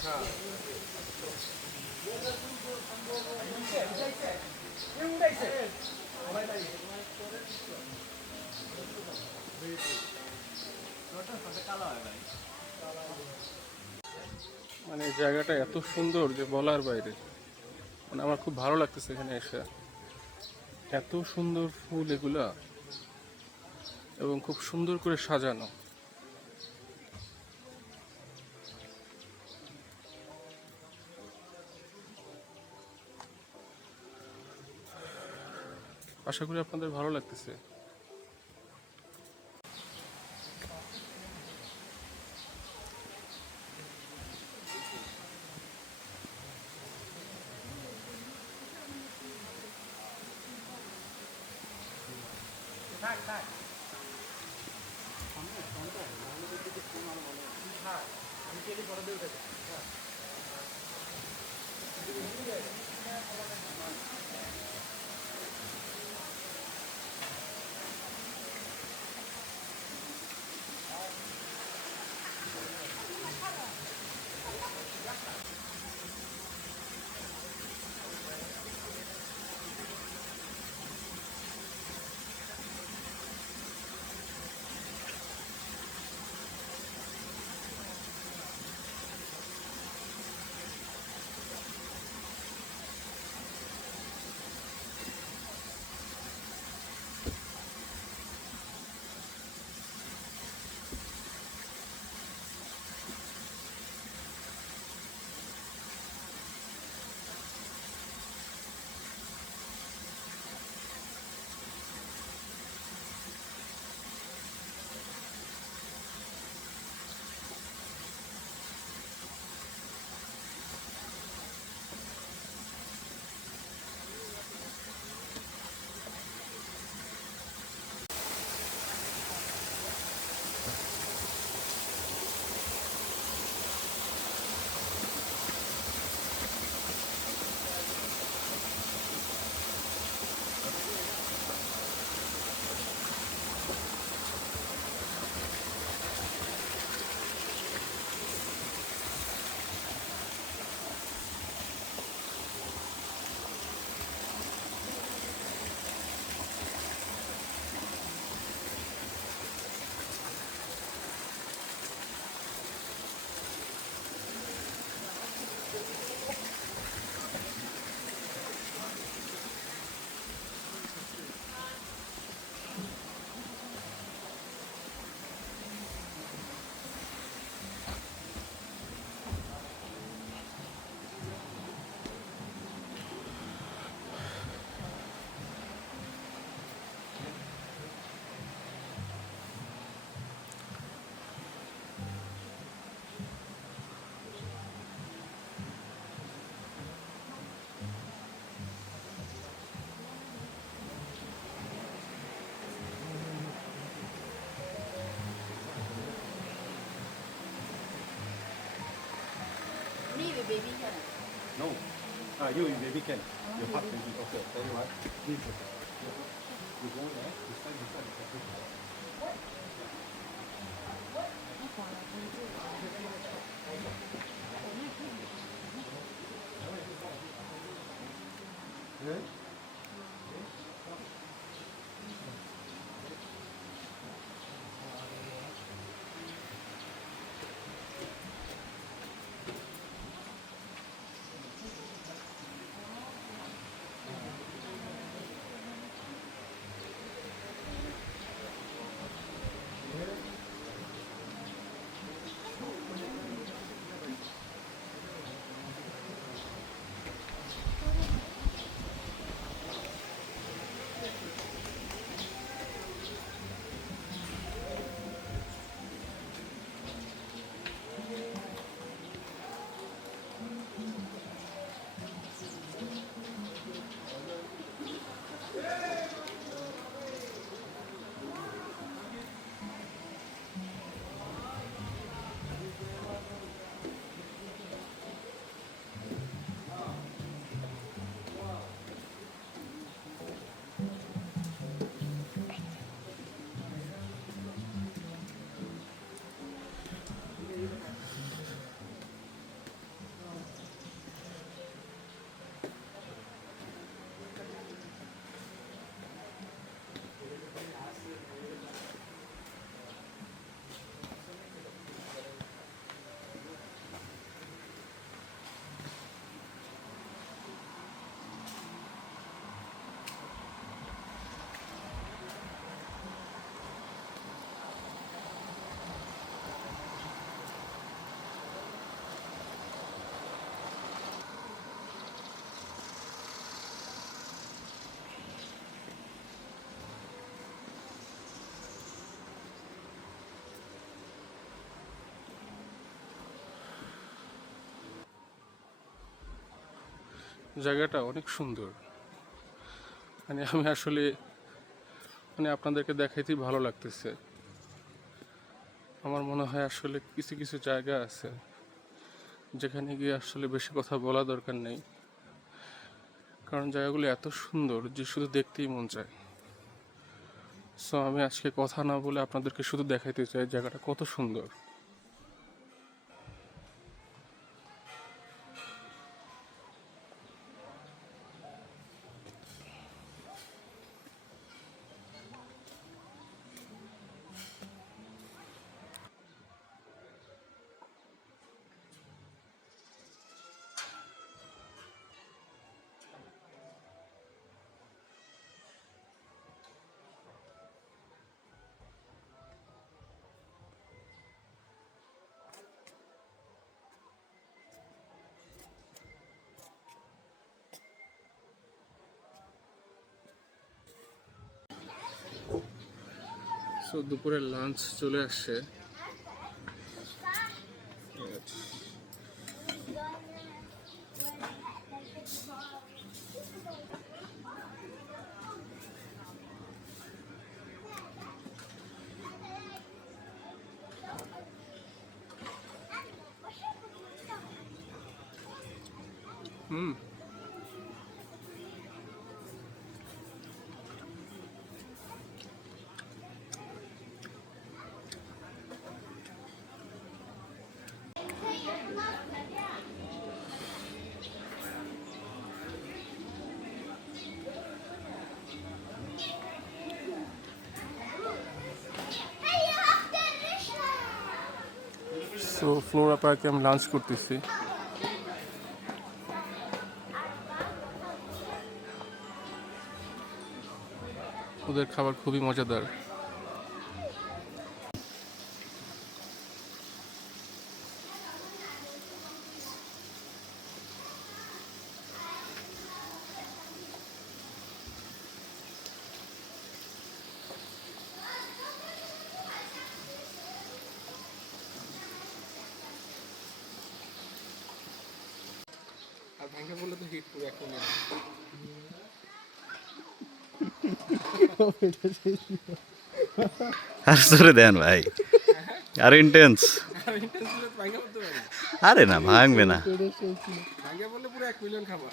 মানে জায়গাটা এত সুন্দর যে বলার বাইরে। মানে আমার খুব ভালো লাগতেছে এখানে এসে, এত সুন্দর ফুল এগুলা এবং খুব সুন্দর করে সাজানো। আশা করি আপনাদের ভালো লাগতেছে। Baby can. No. You baby can. You have baby. Okay. Tell you what. Please. You go there. You stand beside the coffee. জায়গাটা অনেক সুন্দর। মানে আমি আসলে মানে আপনাদেরকে দেখাইতেই ভালো লাগতেছে। আমার মনে হয় আসলে কিছু কিছু জায়গা আছে যেখানে গিয়ে আসলে বেশি কথা বলা দরকার নেই, কারণ জায়গাগুলো এত সুন্দর যে শুধু দেখতেই মন চায়। সো আমি আজকে কথা না বলে আপনাদেরকে শুধু দেখাইতে চাই জায়গাটা কত সুন্দর। সো দুপুরের লাঞ্চ চলে আসছে। হুম, সো ফ্লোরা পার্কে আমি লাঞ্চ করতেছি। ওদের খাবার খুবই মজাদার। আর ভাঙ্গা বললে তো হিট পুরো এখন আর জোরে দেন ভাই, আর ইন্টেন্স। আরে না, ভাঙবে না। ভাঙ্গা বললে পুরো 1 মিলিয়ন খাবার।